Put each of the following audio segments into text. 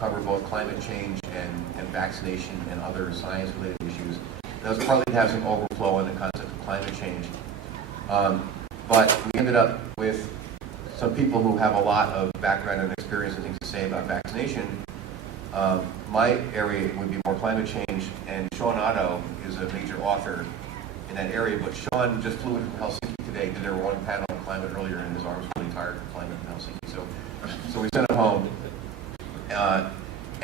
cover both climate change and vaccination and other science-related issues. That was partly to have some overflow in the concept of climate change. But we ended up with some people who have a lot of background and experience and things to say about vaccination. My area would be more climate change, and Shawn Otto is a major author in that area, but Shawn just flew in from Helsinki today, did their one panel on climate earlier, and his arms really tired from climate in Helsinki, so we sent him home.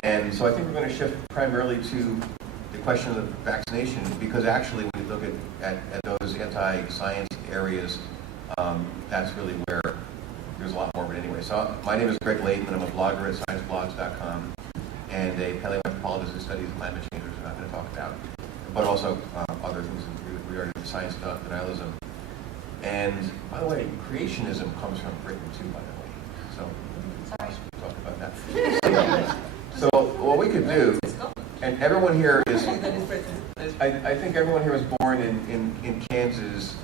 And so I think we're going to shift primarily to the question of vaccination, because actually when you look at those anti-science areas, that's really where there's a lot more of it anyway. So my name is Greg Laden, and I'm a blogger at scienceblogs.com, and a paleoanthropologist who studies climate change, which we're not going to talk about, but also other things regarding science denialism. And by the way, creationism comes from Britain too, by the way. So we'll talk about that. So what we could do, and everyone here is, I think everyone here was born in Kansas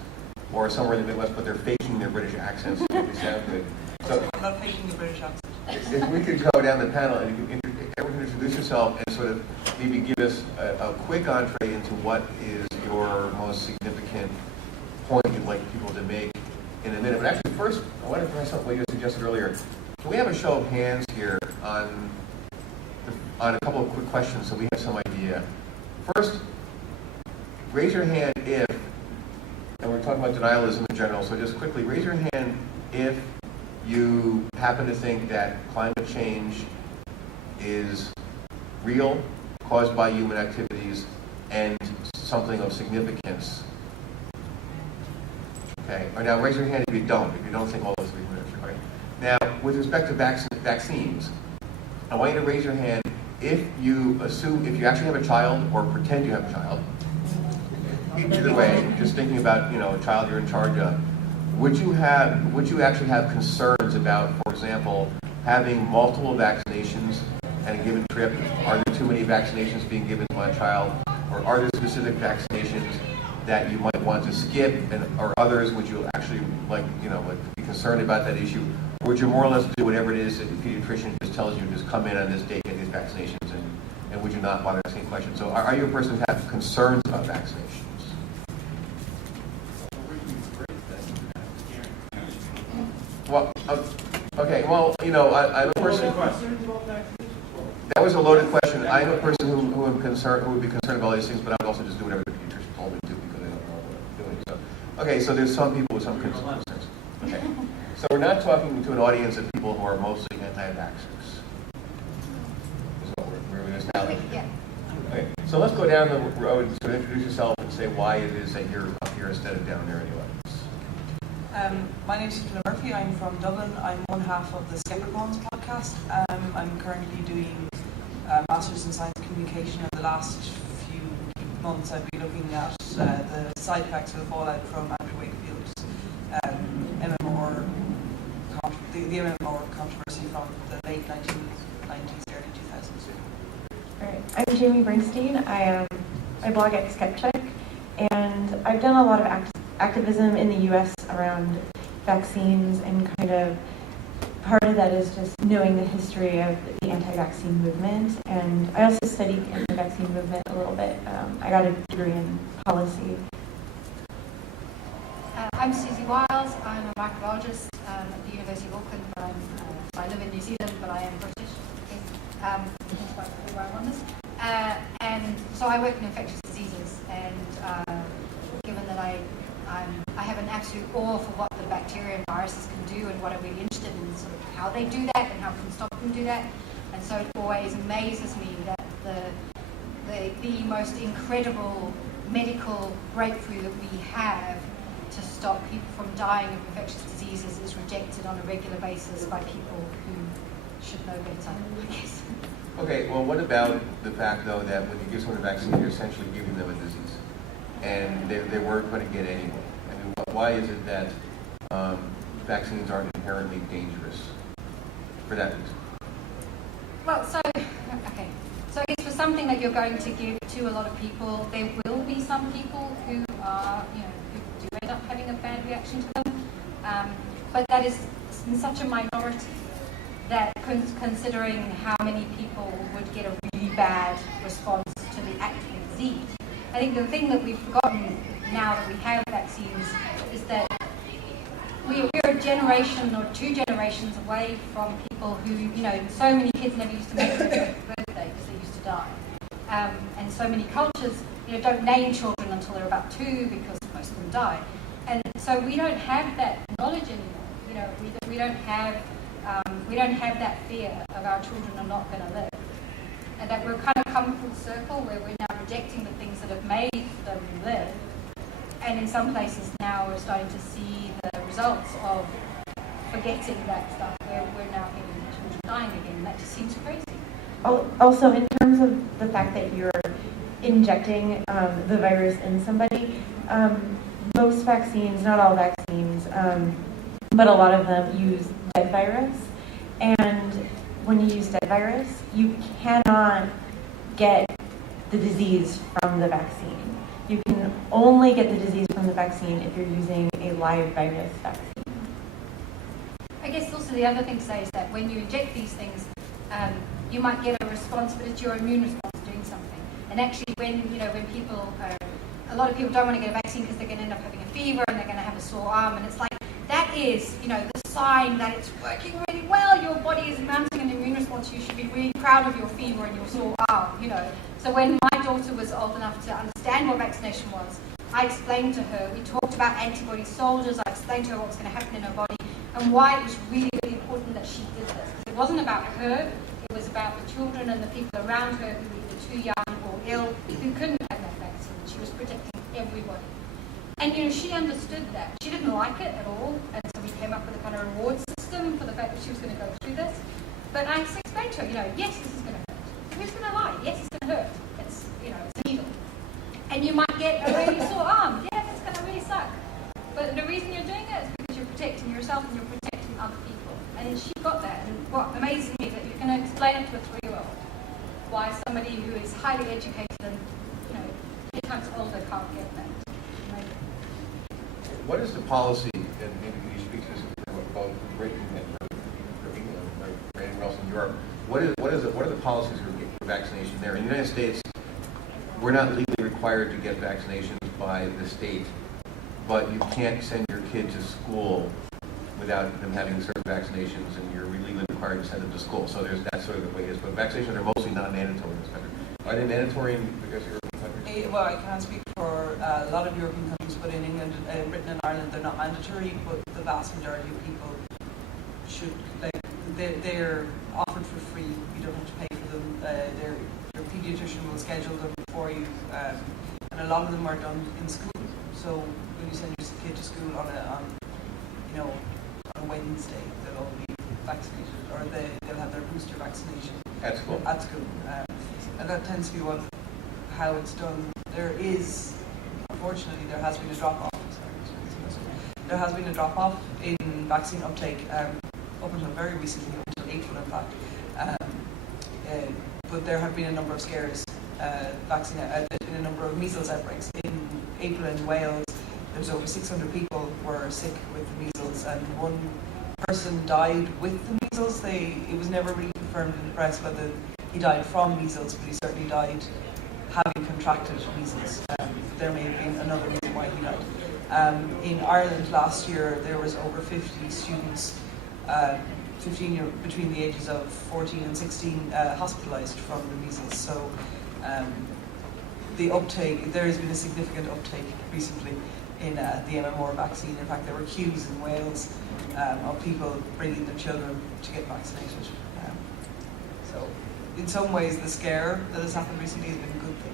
or somewhere in the Midwest, but they're faking their British accents to make it sound good. So I'm not faking the British accent. If we could go down the panel and everyone can introduce yourself and sort of maybe give us a quick entree into what is your most significant point you'd like people to make in a minute. But actually, first, I want to try something what you suggested earlier. Can we have a show of hands here on a couple of quick questions so we have some idea? First, raise your hand if, and we're talking about denialism in general, so just quickly, raise your hand if you happen to think that climate change is real, caused by human activities, and something of significance. Okay, or now raise your hand if you don't think all those three minutes are right. Now, with respect to vaccines, I want you to raise your hand if you actually have a child or pretend you have a child. Either way, just thinking about a child you're in charge of. Would you actually have concerns about, for example, having multiple vaccinations at a given trip? Are there too many vaccinations being given to my child? Or are there specific vaccinations that you might want to skip, or others would you actually like be concerned about that issue? Or would you more or less do whatever it is that the pediatrician just tells you, just come in on this date, get these vaccinations, and would you not bother asking questions? So are you a person who has concerns about vaccinations? Well, okay. Well, I'm a person. That was a loaded question. I'm a person who would be concerned about all these things, but I would also just do whatever the pediatrician told me to because I don't know what I'm doing. So, okay. So there's some people with some concerns. Okay. So we're not talking to an audience of people who are mostly anti-vaxxers. Is what we're establishing. Yeah. Okay. So let's go down the road and sort of introduce yourself and say why it is that you're up here instead of down there in the audience. My name is Susie Willis. I'm from Dublin. I'm one half of the SkepchickCon podcast. I'm currently doing a Masters in Science Communication. In the last few months, I've been looking at the side effects of the fallout from Andrew Wakefield's MMR, the MMR controversy from the late 1990s, early 2000s. All right. I'm Jamirnstein. I blog at SkepchickCon, and I've done a lot of activism in the U.S. around vaccines, and kind of part of that is just knowing the history of the anti-vaccine movement. And I also studied the anti-vaccine movement a little bit. I got a degree in policy. I'm Susie Wiles. I'm a microbiologist at the University of Auckland. I live in New Zealand, but I am British. That's why I'm on this. And so I work in infectious diseases, and given that I have an absolute awe for what the bacteria and viruses can do, and what I'm really interested in sort of how they do that and how we can stop them do that. And so it always amazes me that the most incredible medical breakthrough that we have to stop people from dying of infectious diseases is rejected on a regular basis by people who should know better, I guess. Okay, well, what about the fact, though, that when you give someone a vaccine, you're essentially giving them a disease, and they weren't going to get anyway? I mean, why is it that vaccines aren't inherently dangerous for that reason? Well, so I guess for something that you're going to give to a lot of people, there will be some people who are, who do end up having a bad reaction to them, but that is in such a minority that considering how many people would get a really bad response to the actual disease. I think the thing that we've forgotten now that we have vaccines is that we're a generation or 2 generations away from people who, so many kids never used to make their birthday because they used to die. And so many cultures, don't name children until they're about 2 because most of them die. And so we don't have that knowledge anymore. We don't have that fear of our children are not going to live. And that we're kind of come full circle where we're now rejecting the things that have made them live. And in some places now we're starting to see the results of forgetting that stuff, where we're now getting children dying again. And that just seems crazy. Also, in terms of the fact that you're injecting the virus in somebody, most vaccines, not all vaccines, but a lot of them use dead virus. And when you use dead virus, you cannot get the disease from the vaccine. You can only get the disease from the vaccine if you're using a live virus vaccine. I guess also the other thing to say is that when you inject these things, you might get a response, but it's your immune response doing something. And actually, when people, a lot of people don't want to get a vaccine because they're going to end up having a fever and they're going to have a sore arm, and it's like that is, the sign that it's working really well. Your body is mounting an immune response. You should be really proud of your fever and your sore arm. So when my daughter was old enough to understand what vaccination was, I explained to her. We talked about antibody soldiers. I explained to her what was going to happen in her body and why it was really, really important that she did this. Because it wasn't about her. It was about the children and the people around her who were either too young or ill, who couldn't have that vaccine. She was protecting everybody. And she understood that. She didn't like it at all, and so we came up with a kind of reward system for the fact that she was going to go through this. But I explained to her, yes, this is going to hurt. Who's going to lie? Yes, it's going to hurt. It's, it's a needle. And you might get a really sore arm. Yeah, it's going to really suck. But the reason you're doing it is because you're protecting yourself and you're protecting other people. And she got that. And what amazes me is that you can explain it to a 3-year-old why somebody who is highly educated and 10 times older can't get that. What is the policy, and maybe can you speak to this about Britain and England, or anywhere else in Europe? What are the policies for vaccination there? In the United States, we're not legally required to get vaccinations by the state, but you can't send your kid to school without them having certain vaccinations, and you're legally required to send them to school. So that's sort of the way it is. But vaccinations are mostly non-mandatory in this country. Are they mandatory in European countries? Well, I can't speak for a lot of European countries, but in England, Britain and Ireland, they're not mandatory, but the vast majority of people should, they're offered for free. You don't have to pay for them. Your pediatrician will schedule them for you, and a lot of them are done in school. So when you send your kid to school on a Wednesday, they'll all be vaccinated, or they'll have their booster vaccination At school. And that tends to be how it's done. Unfortunately, there has been a drop-off. There has been a drop-off in vaccine uptake up until very recently, up until April, in fact. But there have been a number of scares, in a number of measles outbreaks. In April in Wales, there was over 600 people were sick with the measles, and one person died with the measles. It was never really confirmed in the press whether he died from measles, but he certainly died having contracted measles. There may have been another reason why he died. In Ireland last year, there was over 50 students, between the ages of 14 and 16, hospitalised from the measles. So the uptake, there has been a significant uptake recently in the MMR vaccine. In fact, there were queues in Wales of people bringing their children to get vaccinated. So in some ways, the scare that has happened recently has been a good thing.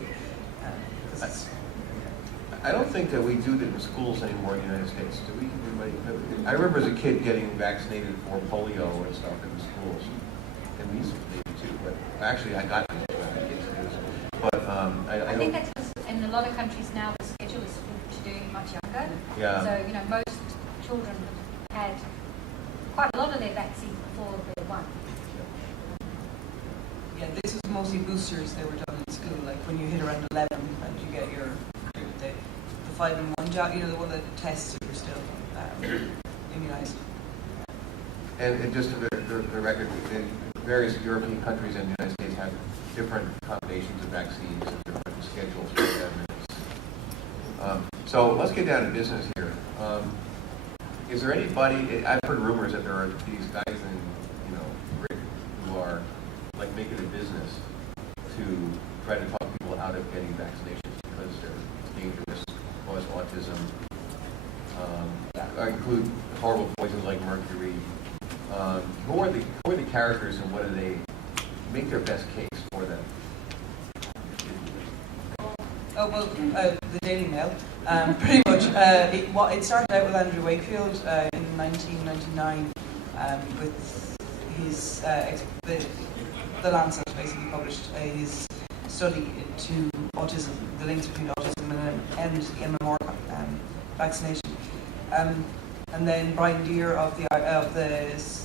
I don't think that we do that in schools anymore in the United States. Do we? I remember as a kid getting vaccinated for polio and stuff in the schools, and measles maybe too. But actually, I got it. But I think that's because in a lot of countries now the schedule is to do much younger. Yeah. So most children had quite a lot of their vaccines before they're 1. Yeah, this was mostly boosters. They were done in school, like when you hit around 11 and you get the 5-in-1 jab, the one that tests if you're still immunized. And just for the record, in various European countries and the United States have different combinations of vaccines and different schedules for them. So let's get down to business here. Is there anybody? I've heard rumors that there are these guys in Britain who are like making a business to try to talk people out of getting vaccinations because they're dangerous, cause autism, include horrible poisons like mercury. Who are the characters, and what do they make their best case for them? The Daily Mail, pretty much. It started out with Andrew Wakefield in 1999 with his the Lancet basically published his study into autism, the links between autism and the MMR vaccination. And then Brian Deere of the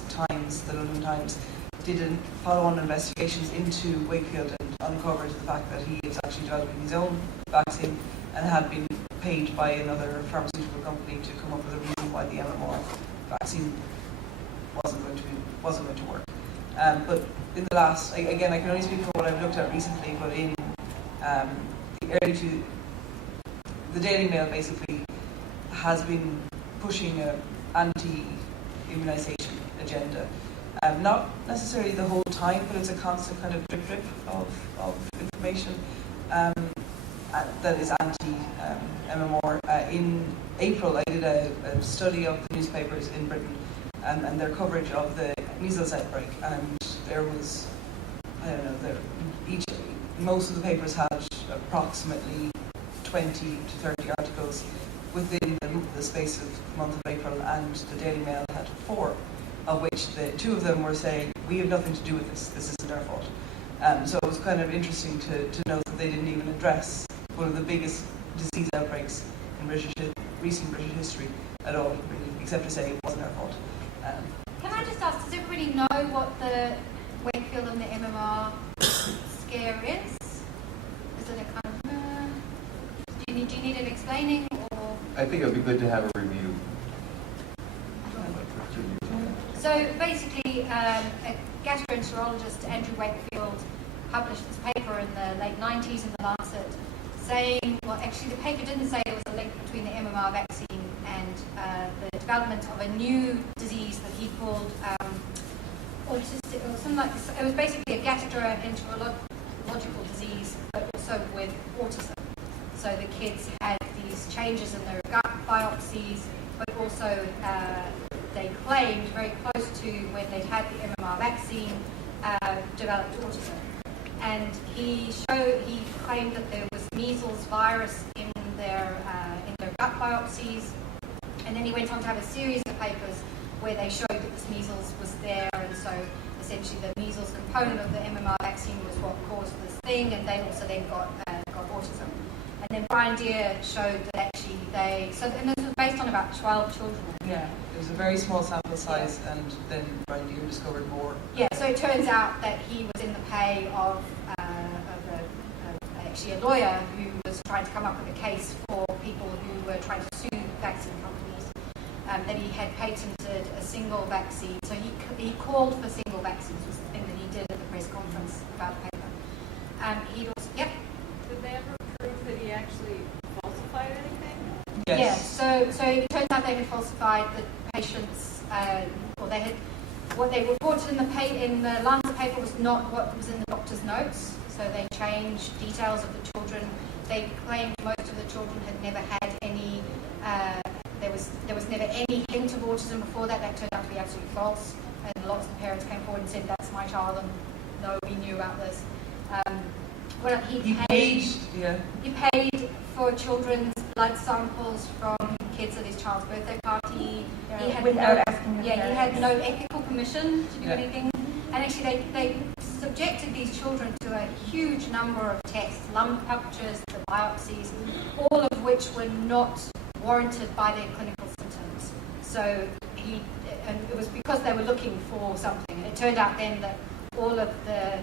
Times, the London Times, did follow-on investigations into Wakefield and uncovered the fact that he was actually developing his own vaccine and had been paid by another pharmaceutical company to come up with a reason why the MMR vaccine wasn't going to work. But in the last, again, I can only speak for what I've looked at recently, but in the Daily Mail basically has been pushing an anti-immunization agenda. Not necessarily the whole time, but it's a constant kind of drip of information that is anti-MMR. In April, I did a study of the newspapers in Britain and their coverage of the measles outbreak, and there was, most of the papers had approximately 20 to 30 articles within the space of the month of April, and the Daily Mail had 4, of which two of them were saying, we have nothing to do with this isn't our fault. So it was kind of interesting to note that they didn't even address one of the biggest disease outbreaks in recent British history at all, really, except to say it wasn't our fault. Can I just ask, does everybody know what the Wakefield and the MMR scare is? Is it a kind of, do you need an explaining, or? I think it would be good to have a review. So basically, a gastroenterologist, Andrew Wakefield, published this paper in the late 90s in the Lancet, saying, well, actually the paper didn't say there was a link between the MMR vaccine and the development of a new disease that he called autistic, or something like this. It was basically a gastroenterological disease, but also with autism. So the kids had these changes in their gut biopsies, but also they claimed very close to when they'd had the MMR vaccine, developed autism. And he claimed that there was measles virus in their gut biopsies, and then he went on to have a series of papers where they showed that this measles was there, and so essentially the measles component of the MMR vaccine was what caused this thing, and they also then got autism. And then Brian Deere showed that actually and this was based on about 12 children. Yeah, it was a very small sample size, and then Brian Deere discovered more. Yeah, so it turns out that he was in the pay of actually a lawyer who was trying to come up with a case for people who were trying to sue vaccine companies, that he had patented a single vaccine. So he called for single vaccines, was the thing that he did at the press conference about the paper. He'd also, yep. Did they ever prove that he actually falsified anything? Yes. Yeah, so it turns out they had falsified the patients, or they had, what they reported in the Lancet paper was not what was in the doctor's notes, so they changed details of the children. They claimed most of the children had never had any, there was never any hint of autism before that. That turned out to be absolutely false, and lots of the parents came forward and said, that's my child, and no, we knew about this. He paid for children's blood samples from kids at his child's birthday party. He had no ethical permission to do anything. And actually they subjected these children to a huge number of tests, lung punctures, the biopsies, all of which were not warranted by their clinical symptoms. So and it was because they were looking for something. And it turned out then that all of the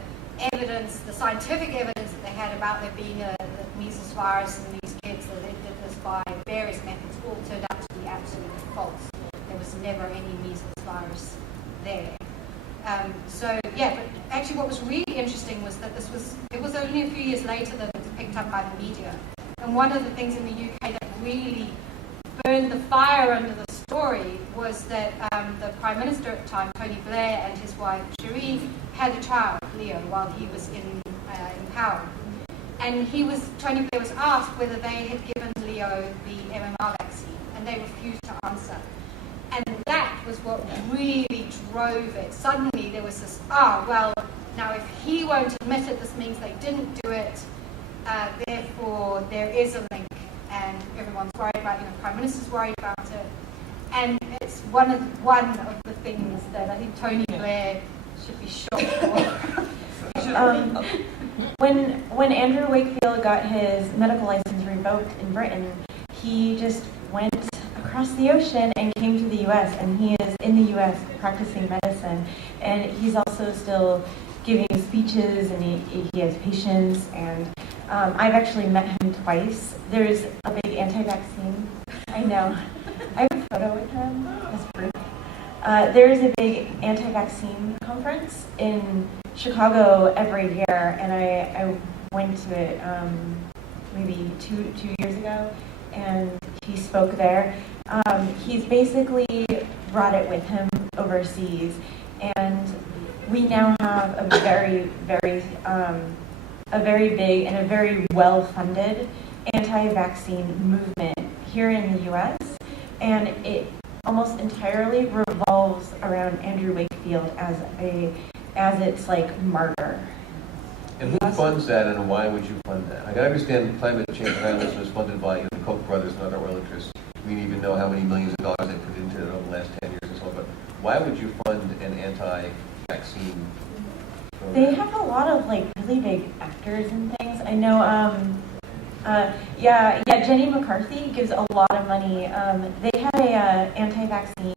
evidence, the scientific evidence that they had about there being a measles virus in these kids, that they did this by various methods, all turned out to be absolutely false. There was never any measles virus there. So yeah, but actually what was really interesting was that it was only a few years later that it was picked up by the media. And one of the things in the UK that really burned the fire under the story was that the Prime Minister at the time, Tony Blair, and his wife Cherie had a child, Leo, while he was in power. And Tony Blair was asked whether they had given Leo the MMR vaccine, and they refused to answer. And that was what really drove it. Suddenly there was this, well, now if he won't admit it, this means they didn't do it, therefore there is a link, and everyone's worried about, Prime Minister's worried about it. And it's one of the things that I think Tony Blair should be shot for. When Andrew Wakefield got his medical license revoked in Britain, he just went across the ocean and came to the U.S. and he is in the U.S. practicing medicine, and he's also still giving speeches, and he has patients, and I've actually met him twice. There's a big anti-vaccine, I know, I have a photo with him as proof. There is a big anti-vaccine conference in Chicago every year, and I went to it maybe two years ago, and he spoke there. He's basically brought it with him overseas, and we now have a very big and a very well-funded anti-vaccine movement here in the U.S., and it almost entirely revolves around Andrew Wakefield as its like martyr. And who funds that, and why would you fund that? I can understand climate change violence was funded by the Koch brothers and other oil interests. We didn't even know how many millions of dollars they put into it over the last 10 years or so. But why would you fund an anti-vaccine program? They have a lot of like really big actors and things. I know. Jenny McCarthy gives a lot of money. They had a anti-vaccine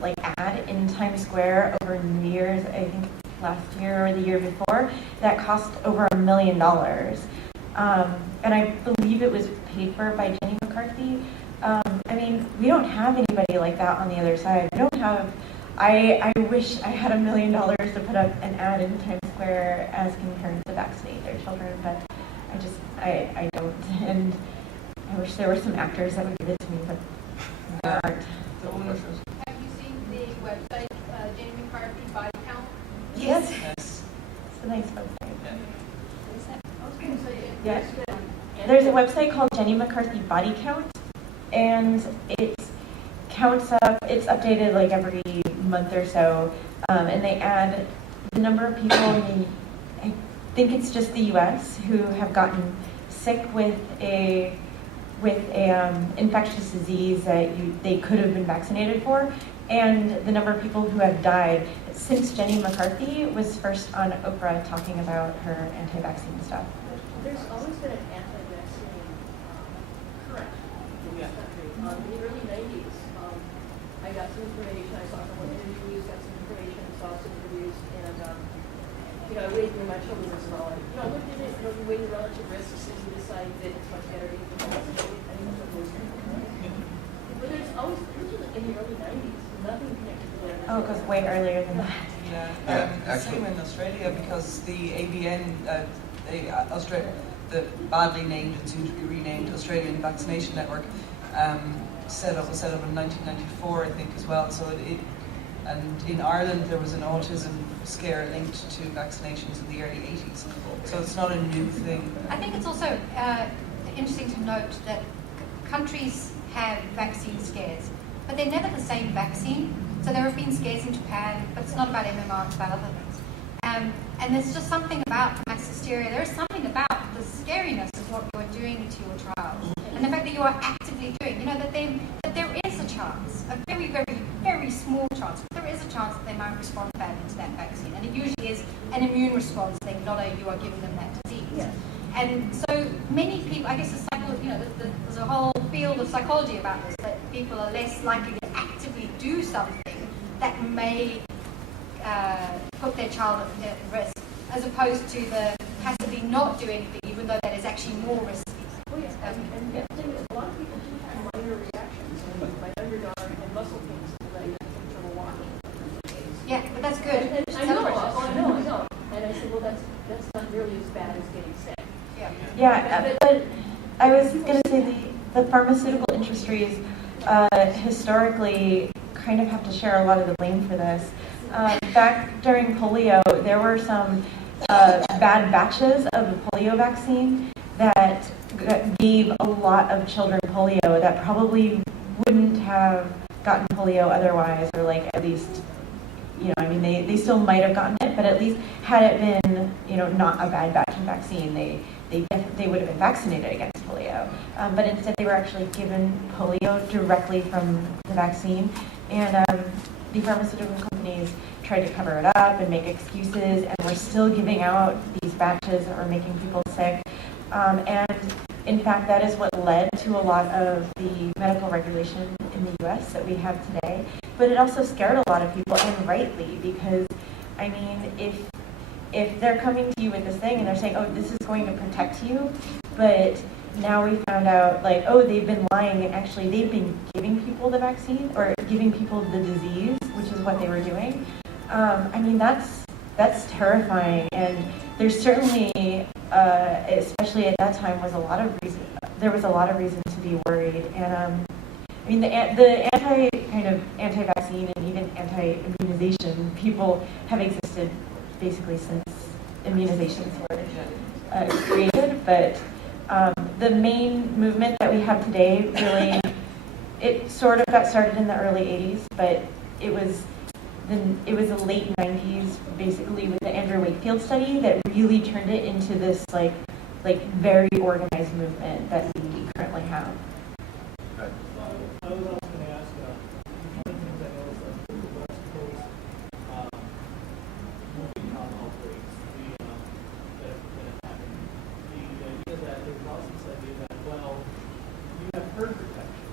like ad in Times Square over New Year's, I think last year or the year before, that cost over $1 million. And I believe it was paid for by Jenny McCarthy. I mean, we don't have anybody like that on the other side. We don't have. I wish I had $1 million to put up an ad in Times Square asking parents to vaccinate their children, but I don't. And I wish there were some actors that would give it to me, but there aren't. Have you seen the website, Jenny McCarthy Body Count? Yes. Yes. It's a nice website. I was going to say, Yeah. There's a website called Jenny McCarthy Body Count, and it counts up, it's updated like every month or so, and they add the number of people I think it's just the US who have gotten sick with a infectious disease that they could have been vaccinated for, and the number of people who have died since Jenny McCarthy was first on Oprah talking about her anti-vaccine stuff. There's always been an anti-vaccine current in this country. In the early 90s, I got some information, I saw someone interviews, got some information, saw some interviews, and I weighed through my children's and all, and looked at it, we weighed the relative risks, and we decided that it's much better to eat the vaccination. But there's always, this was in the early 90s, nothing connected to that. Oh, it goes way earlier than that. Yeah, same in Australia, because the ABN, the badly named and soon to be renamed Australian Vaccination Network, was set up in 1994, I think, as well. So and in Ireland there was an autism scare linked to vaccinations in the early 80s. So it's not a new thing. I think it's also interesting to note that countries have vaccine scares, but they're never the same vaccine. So there have been scares in Japan, but it's not about MMR, it's about other things. And there's just something about mass hysteria. There is something about the scariness of what you're doing to your trials, and the fact that you are actively doing, that there is a chance, a very, very, very small chance, but there is a chance that they might respond badly to that vaccine. And it usually is an immune response thing, not you are giving them that disease. Yeah. And so many people, I guess there's a whole field of psychology about this, that people are less likely to actively do something that may put their child at risk, as opposed to the passively not doing anything, even though that is actually more risky. Oh, yeah. And the thing is, a lot of people do have minor reactions. Like my younger daughter had muscle pains in the leg and some trouble walking. Yeah, but that's good. And I know, Celebrate it. I know. And I said, well, that's not nearly as bad as getting sick. Yeah. Yeah, but I was going to say the pharmaceutical industries historically kind of have to share a lot of the blame for this. Back during polio, there were some bad batches of the polio vaccine that gave a lot of children polio that probably wouldn't have gotten polio otherwise, or like at least, they still might have gotten it, but at least had it been, not a bad batch of vaccine, they would have been vaccinated against polio. But instead they were actually given polio directly from the vaccine. And the pharmaceutical companies tried to cover it up and make excuses, and we're still giving out these batches that were making people sick. And in fact, that is what led to a lot of the medical regulation in the US that we have today. But it also scared a lot of people, and rightly, because, if they're coming to you with this thing and they're saying, oh, this is going to protect you, but now we found out, like, oh, they've been lying, and actually they've been giving people the vaccine, or giving people the disease, which is what they were doing. That's terrifying, and there's certainly, especially at that time, there was a lot of reason to be worried. And the anti-vaccine and even anti-immunization people have existed basically since immunizations were created. But the main movement that we have today, really, it sort of got started in the early 80s, but it was the late 90s, basically, with the Andrew Wakefield study that really turned it into this like very organized movement that we currently have. Right. I was also going to ask, one of the things I noticed on the West Coast moving on outbreaks that have happened, the idea that there was also this idea that, well, you have herd protection.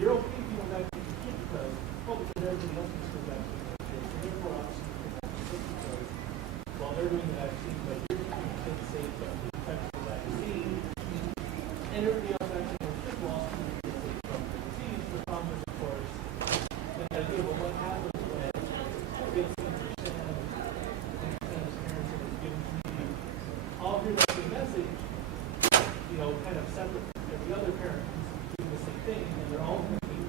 You're okay if you don't vaccinate your kid because everybody else is still vaccinated. So therefore, obviously, you can vaccinate because while they're doing the vaccine, but you're keeping your kids safe by the effect of the vaccine, and everybody else actually has just lost from the disease. The problem is, of course, the idea of what happens when it gets into your son and his parents and his given community all hear that same message, kind of separate from every other parent who's doing the same thing, and they're all thinking,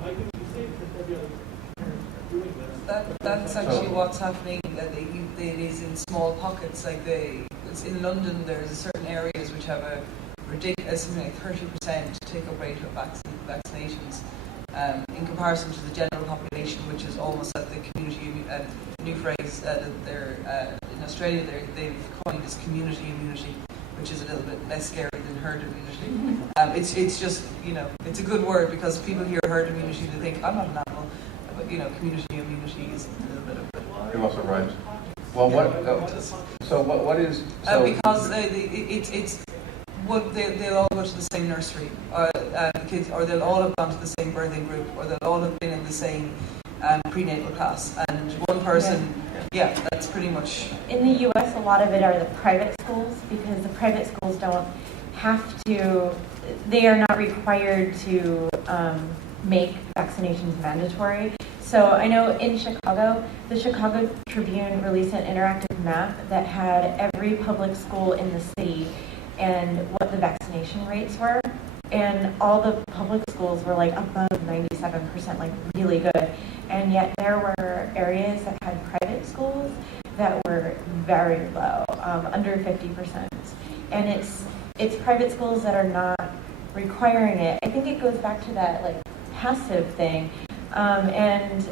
why couldn't you say that every other parent are doing this? That's actually what's happening. It is in small pockets. It's in London, there's certain areas which have a ridiculous, something like 30% take-up rate of vaccinations in comparison to the general population, which is almost at the community. New phrase that in Australia they've coined as community immunity, which is a little bit less scary than herd immunity. It's just it's a good word because people hear herd immunity, they think I'm not an animal, but community immunity is a little bit of it. It also rhymes. Well, what is because it's what they'll all go to the same nursery, kids, or they'll all have gone to the same birthing group, or they'll all have been in the same prenatal class, and one person, that's pretty much. In the U.S., a lot of it are the private schools, because the private schools don't have to, they are not required to make vaccinations mandatory. So I know in Chicago, the Chicago Tribune released an interactive map that had every public school in the city and what the vaccination rates were. And all the public schools were like above 97%, like really good. And yet there were areas that had private schools that were very low, under 50%. And it's private schools that are not requiring it. I think it goes back to that like passive thing. And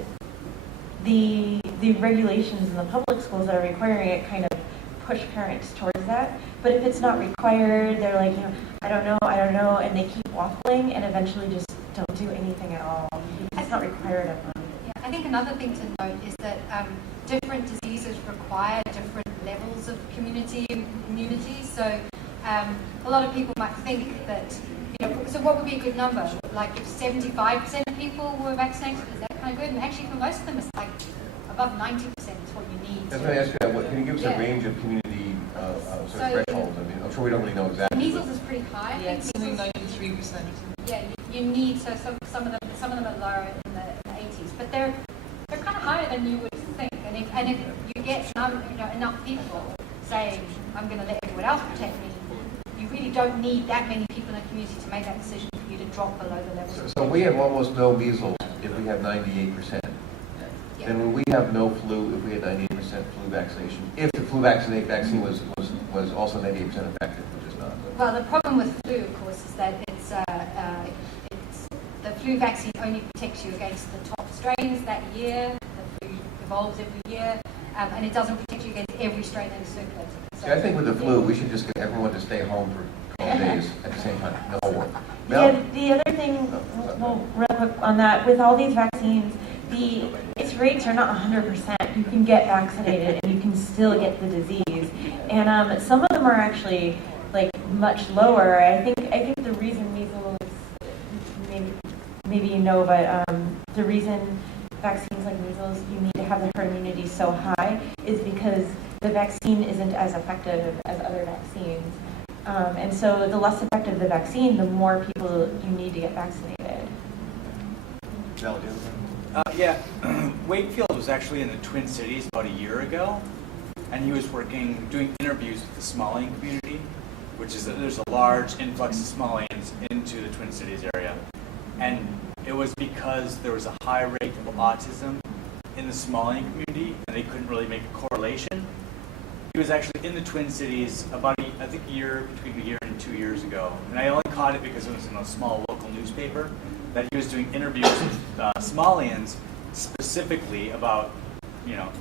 the regulations in the public schools that are requiring it kind of push parents towards that. But if it's not required, they're like, I don't know, and they keep waffling and eventually just don't do anything at all. It's not required of them. Yeah, I think another thing to note is that different diseases require different levels of community immunity. So a lot of people might think that, so what would be a good number? Like if 75% of people were vaccinated, is that kind of good? And actually for most of them, it's like above 90% is what you need. I was going to ask you that. Can you give us a range of community thresholds? I'm sure we don't really know exactly. Measles is pretty high. Yeah, it's something 93%. Yeah, you need, so some of them are lower in the 80s, but they're kind of higher than you would think. And if you get enough people saying, I'm going to let everyone else protect me, you really don't need that many people in the community to make that decision for you to drop below the level. So we have almost no measles if we have 98%. Yeah. Then we have no flu if we had 98% flu vaccination. If the flu vaccine was also 98% effective, which is not. Well, the problem with flu, of course, is that the flu vaccine only protects you against the top strains that year. The flu evolves every year, and it doesn't protect you against every strain that is circulating. So, See, I think with the flu, we should just get everyone to stay home for 12 days at the same time. The whole world. The other thing, well, real quick on that, with all these vaccines, its rates are not 100%. You can get vaccinated and you can still get the disease, and some of them are actually like much lower. I think the reason measles, maybe you know, but the reason vaccines like measles, you need to have the herd immunity so high is because the vaccine isn't as effective as other vaccines. And so the less effective the vaccine, the more people you need to get vaccinated. Mel, do you have anything? Yeah, Wakefield was actually in the Twin Cities about a year ago, and he was doing interviews with the Somalian community, which is there's a large influx of Somalians into the Twin Cities area. And it was because there was a high rate of autism in the Somalian community, and they couldn't really make a correlation. He was actually in the Twin Cities about, between a year and 2 years ago. And I only caught it because it was in a small local newspaper, that he was doing interviews with Somalians specifically about,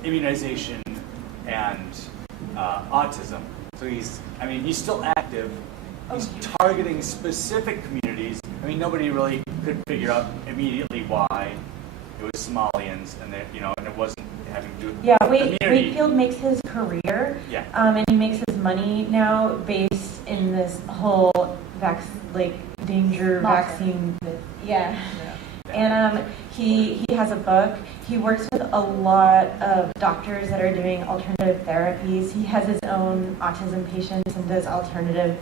immunization and autism. So he's still active. He's targeting specific communities. Nobody really could figure out immediately why it was Somalians, and that and it wasn't having to do with the community. Wakefield makes his career, and he makes his money now based in this whole danger vaccine. And he has a book. He works with a lot of doctors that are doing alternative therapies. He has his own autism patients and does alternative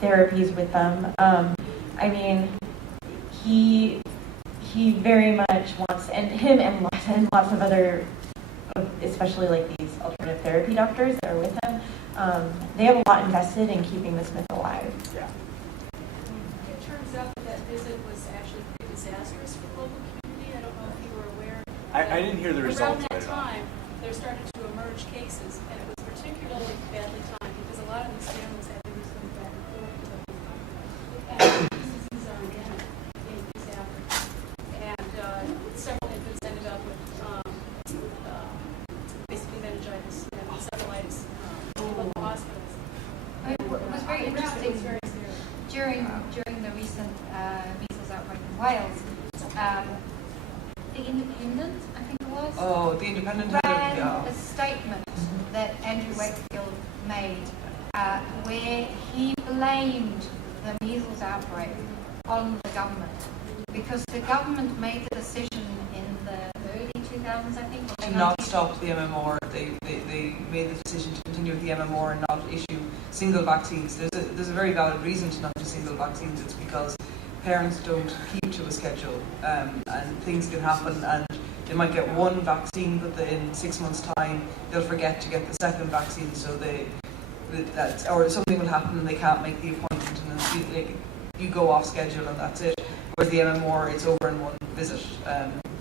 therapies with them. He very much wants, and him and lots of other, especially like these alternative therapy doctors that are with him, they have a lot invested in keeping this myth alive. Yeah. It turns out that visit was actually pretty disastrous for the local community. I don't know if you were aware. I didn't hear the results Around of that it. time, there started to emerge cases, and it was particularly badly timed because a lot of these families had babies going back and forth to them. And these diseases are endemic in East Africa. And several infants ended up with basically meningitis and encephalitis in local hospitals. It was very interesting. It was very serious. During the recent measles outbreak in Wales, the Independent, I think it was, Oh, the Independent ran a statement that Andrew Wakefield made where he blamed the measles outbreak on the government because the government made the decision in the early 2000s, I think. to not stop the MMR. They made the decision to continue with the MMR and not issue single vaccines. There's a very valid reason to not do single vaccines. It's because parents don't keep to a schedule, and things can happen, and they might get one vaccine, but in 6 months' time they'll forget to get the second vaccine, so or something will happen and they can't make the appointment, and you go off schedule and that's it. Whereas the MMR, it's over in one visit.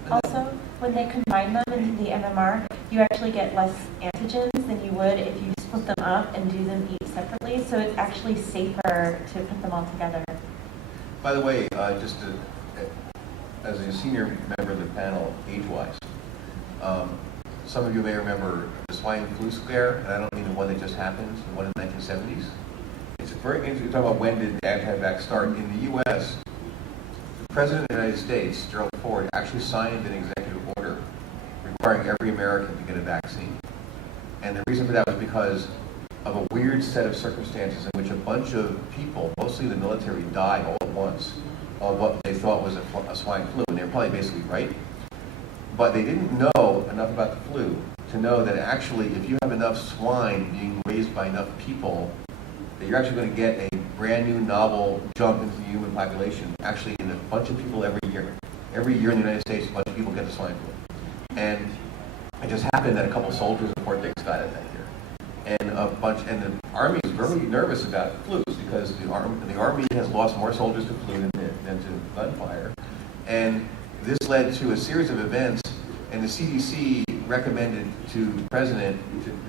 Also, when they combine them into the MMR, you actually get less antigens than you would if you split them up and do them each separately. So it's actually safer to put them all together. By the way, as a senior member of the panel, age-wise, some of you may remember the Swine Flu scare, and I don't mean the one that just happened, the one in the 1970s. It's very interesting to talk about when did the anti-vax start. In the U.S., the President of the United States, Gerald Ford, actually signed an executive order requiring every American to get a vaccine. And the reason for that was because of a weird set of circumstances in which a bunch of people, mostly the military, died all at once of what they thought was a swine flu, and they were probably basically right. But they didn't know enough about the flu to know that actually if you have enough swine being raised by enough people, that you're actually going to get a brand new novel jump into the human population, actually in a bunch of people every year. every year in the United States, a bunch of people get the swine flu. And it just happened that a couple soldiers in Fort Dix got it that year. And the Army is very nervous about flus because the Army has lost more soldiers to flu than to gunfire. And this led to a series of events, and the CDC recommended to the president,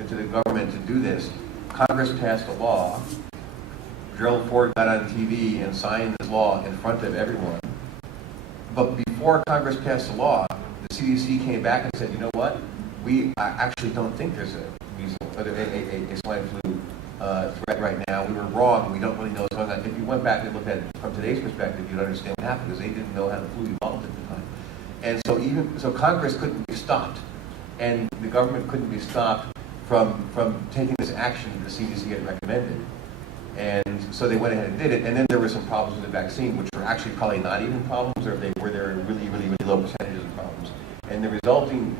to the government to do this. Congress passed a law. Gerald Ford got on TV and signed this law in front of everyone. But before Congress passed the law, the CDC came back and said, you know what? We actually don't think there's a swine flu threat right now. We were wrong. We don't really know what's going on. If you went back and looked at it from today's perspective, you'd understand what happened because they didn't know how the flu evolved at the time. And so Congress couldn't be stopped, and the government couldn't be stopped from taking this action that the CDC had recommended. And so they went ahead and did it. And then there were some problems with the vaccine, which were actually probably not even problems, or they were there really, really, really low percentages of problems. And the resulting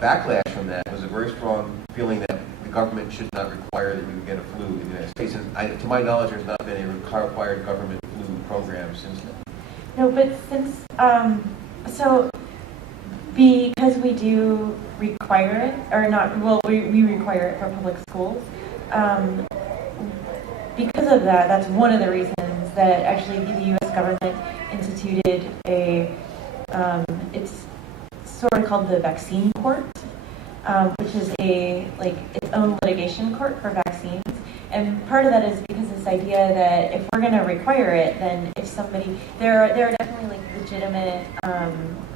backlash from that was a very strong feeling that the government should not require that you get a flu in the United States. And to my knowledge, there's not been a required government flu program since then. No, but since, so because we do require it, or not, well, we require it for public schools, because of that, that's one of the reasons that actually the U.S. government instituted it's sort of called the Vaccine Court, which is its own litigation court for vaccines. And part of that is because this idea that if we're going to require it, then if somebody, there are definitely legitimate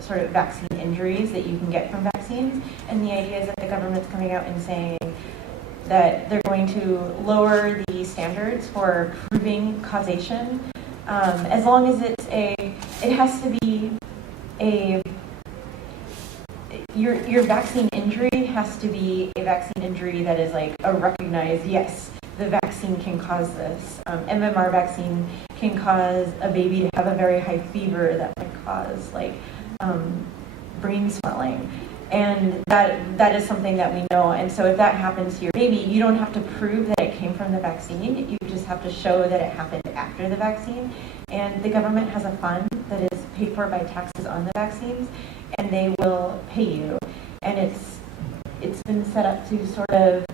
sort of vaccine injuries that you can get from vaccines. And the idea is that the government's coming out and saying that they're going to lower the standards for proving causation, as long as it has to be your vaccine injury has to be a vaccine injury that is like a recognized, yes, the vaccine can cause this. MMR vaccine can cause a baby to have a very high fever that might cause brain swelling. And that is something that we know. And so if that happens to your baby, you don't have to prove that it came from the vaccine. You just have to show that it happened after the vaccine. And the government has a fund that is paid for by taxes on the vaccines, and they will pay you. And it's been set up to sort of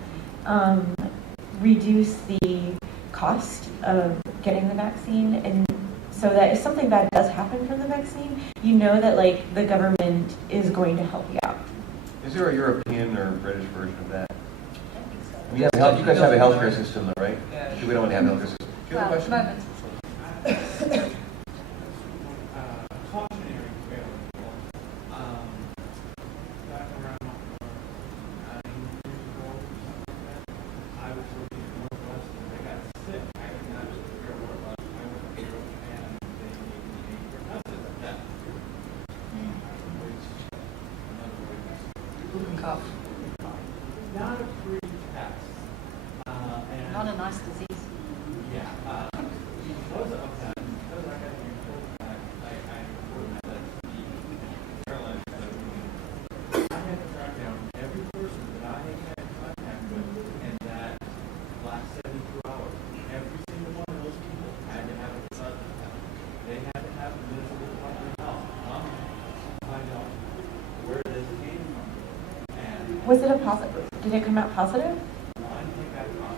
reduce the cost of getting the vaccine, and so that if something bad does happen from the vaccine, you know that the government is going to help you out. Is there a European or British version of that? You guys have a healthcare system, though, right? Yeah. We don't want to have a healthcare system. Do you have a question? Cautionary tale. Back around 9 years ago or something like that, I was working in Northwestern. I got sick. I did not care what it was. I went to Europe and they gave me a pertussis at that period, which another way is Whooping cough. not a free test. And Not a nice disease. yeah, because of that, because I got the report back, I reported that the airline said I had to track down every person that I had had contact with in that last 72 hours. Every single one of those people had to have a consultant. They had to have a miserable public health. Find out where this came from. And Was it a positive? Did it come out positive? I think I caught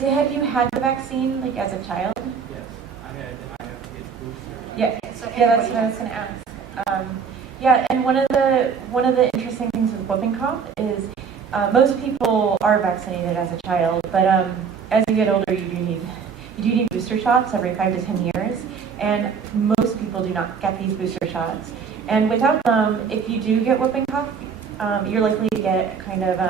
it. Have you had the vaccine as a child? Yes, I had to get boosters. Yeah, So that's what I was going to ask. Yeah, and one of the interesting things with whooping cough is most people are vaccinated as a child, but as you get older, you do need booster shots every 5 to 10 years, and most people do not get these booster shots. And without them, if you do get whooping cough, you're likely to get kind of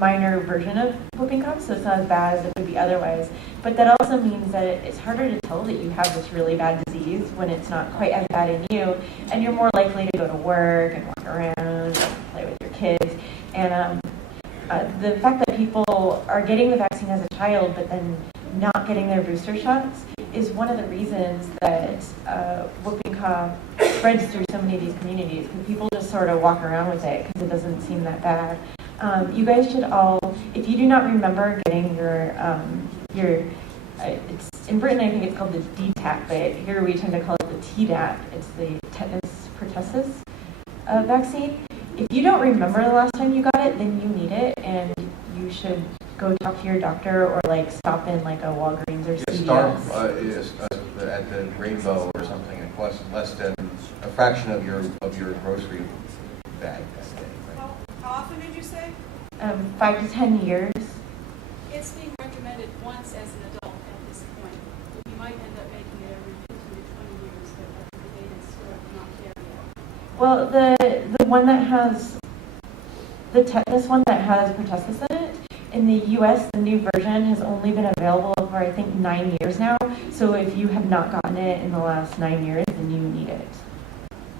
minor version of whooping cough, so it's not as bad as it would be otherwise. But that also means that it's harder to tell that you have this really bad disease when it's not quite as bad in you, and you're more likely to go to work and walk around and play with your kids. And the fact that people are getting the vaccine as a child but then not getting their booster shots is one of the reasons that whooping cough spreads through so many of these communities, because people just sort of walk around with it because it doesn't seem that bad. You guys should all, if you do not remember getting your it's in Britain, I think it's called the DTaP, but here we tend to call it the Tdap. It's the tetanus pertussis vaccine. If you don't remember the last time you got it, then you need it, and you should go talk to your doctor or like stop in like a Walgreens or CVS. Start at the Rainbow or something. It costs less than a fraction of your grocery bag that day. How often did you say? 5 to 10 years. It's being recommended once as an adult at this point. You might end up making it every 15 to 20 years, but the data is still not there yet. Well, the one that has the tetanus one that has pertussis in it, in the U.S., the new version has only been available for I think 9 years now. So if you have not gotten it in the last 9 years, then you need it.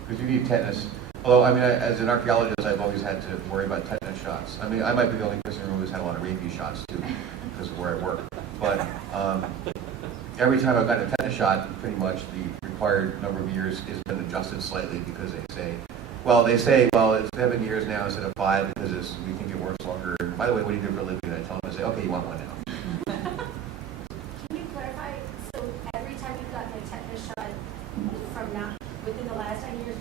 Because you need tetanus. Although, I mean, as an archaeologist, I've always had to worry about tetanus shots. I mean, I might be the only person in the room who's had a lot of rabies shots too, because of where I work. But every time I've gotten a tetanus shot, pretty much the required number of years has been adjusted slightly because they say it's 7 years now instead of 5 because we think it works longer. And by the way, what do you do for a living? And I tell them, I say, okay, you want one now. Can you clarify, so every time you've gotten a tetanus shot from now, within the last 10 years,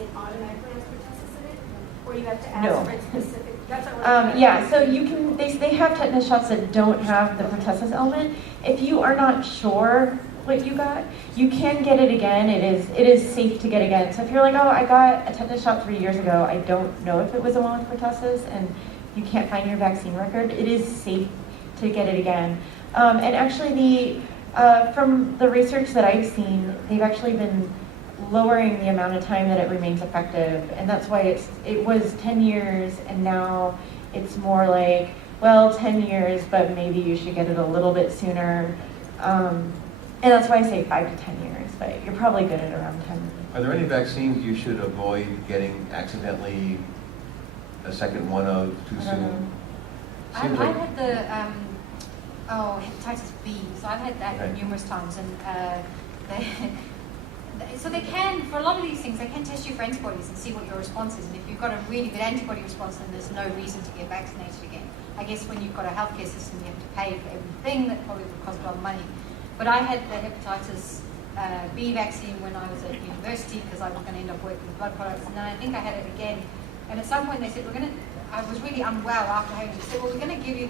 it automatically has pertussis in it? Or you have to ask No. for it specific? That's what Yeah, so you can, they have tetanus shots that don't have the pertussis element. If you are not sure what you got, you can get it again. It is safe to get again. So if you're like, oh, I got a tetanus shot 3 years ago, I don't know if it was the one with pertussis, and you can't find your vaccine record, it is safe to get it again. And actually, from the research that I've seen, they've actually been lowering the amount of time that it remains effective, and that's why it was 10 years, and now it's more like, well, 10 years, but maybe you should get it a little bit sooner. And that's why I say 5 to 10 years, but you're probably good at around 10. Are there any vaccines you should avoid getting accidentally a second one of too soon? I've had the hepatitis B, so I've had that numerous times, and so they can, for a lot of these things, they can test you for antibodies and see what your response is, and if you've got a really good antibody response, then there's no reason to get vaccinated again. I guess when you've got a healthcare system, you have to pay for everything, that probably would cost a lot of money. But I had the hepatitis B vaccine when I was at university because I was going to end up working with blood products, and then I think I had it again. And at some point they said, I was really unwell after having it. They said, well, we're going to give you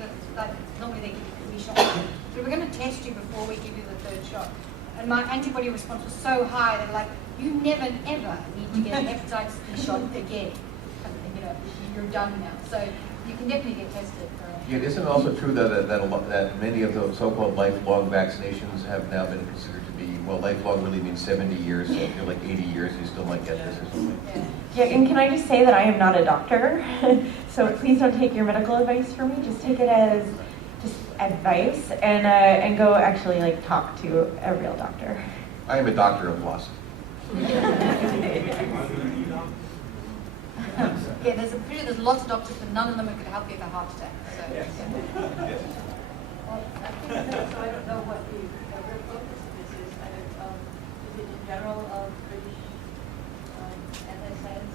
normally they give you 3 shots. So we're going to test you before we give you the 3rd shot. And my antibody response was so high, they were like, you never, ever need to get a hepatitis B shot again. You're done now. So you can definitely get tested. Yeah, isn't it also true that many of those so-called lifelong vaccinations have now been considered to be, well, lifelong really means 70 years, so if you're like 80 years, you still might get this or something. Yeah, and can I just say that I am not a doctor, so please don't take your medical advice from me. Just take it as just advice, and go actually like talk to a real doctor. I am a doctor of philosophy. Yeah, there's lots of doctors, but none of them are going to help you with a heart attack. So. Yes. Well, I think that, so I don't know what the real focus of this is. Is it in general British anti-science?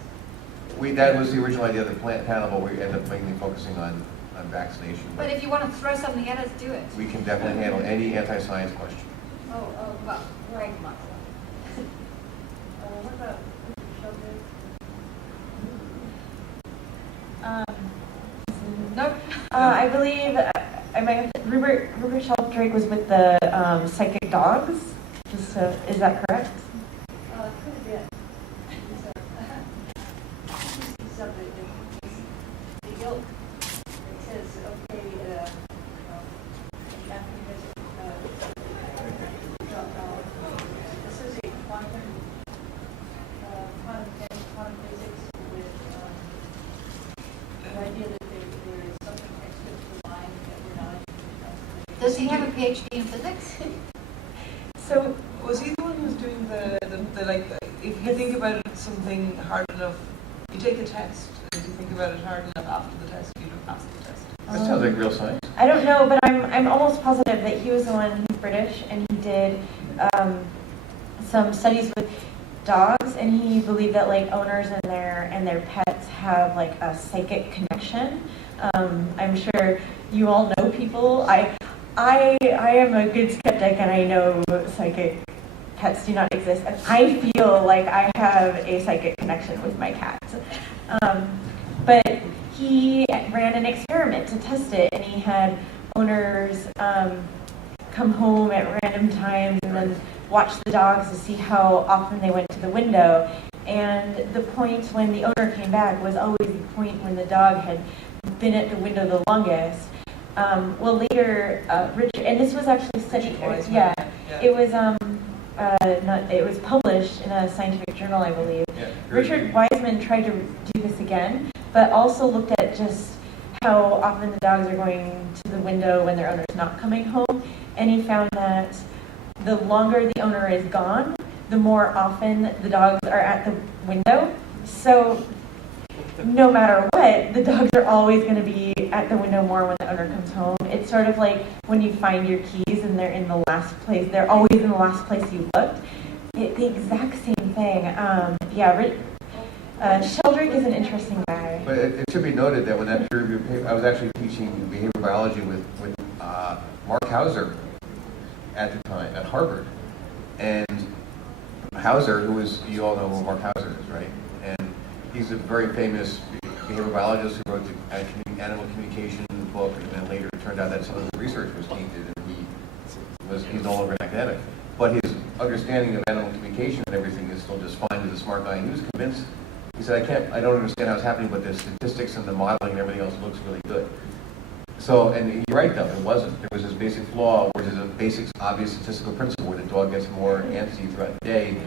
That was the original idea of the panel, but we ended up mainly focusing on vaccination. But if you want to throw something at us, do it. We can definitely handle any anti-science question. Well, very much. What about shelter? Nope. I believe I might have Rupert Sheldrake was with the psychic dogs. Is that correct? Could have been. The yoke. It says, okay, this is a quantum physics with the idea that there is something extra to the mind that we're not. Does he have a PhD in physics? So Was he the one who was doing the like, if you think about it, something hard enough, you take a test, and if you think about it hard enough after the test, you don't pass the test. That sounds like real science. I don't know, but I'm almost positive that he was the one who's British, and he did some studies with dogs, and he believed that like owners and their pets have like a psychic connection. I'm sure you all know people. I am a good skeptic, and I know psychic pets do not exist, and I feel like I have a psychic connection with my cat. But he ran an experiment to test it, and he had owners come home at random times and then watch the dogs to see how often they went to the window. And the point when the owner came back was always the point when the dog had been at the window the longest. Well, later, Richard, and this was actually studied. Yeah, it was it was published in a scientific journal, I believe. Yeah, Richard Wiseman tried to do this again, but also looked at just how often the dogs are going to the window when their owner's not coming home, and he found that the longer the owner is gone, the more often the dogs are at the window. So no matter what, the dogs are always going to be at the window more when the owner comes home. It's sort of like when you find your keys and they're in the last place. They're always in the last place you looked. The exact same thing. Sheldrick is an interesting guy. But it should be noted that when that peer review paper, I was actually teaching behavioral biology with Mark Hauser at the time at Harvard. And Hauser, who is, you all know who Mark Hauser is, right? And he's a very famous behavioral biologist who wrote the Animal Communication book, and then later it turned out that some of his research was tainted, and he's no longer an academic. But his understanding of animal communication and everything is still just fine. He's a smart guy, and he was convinced. He said, I don't understand how it's happening, but the statistics and the modeling and everything else looks really good. So, and you're right though, it wasn't. There was this basic flaw, where there's a basic, obvious statistical principle where the dog gets more antsy throughout the day,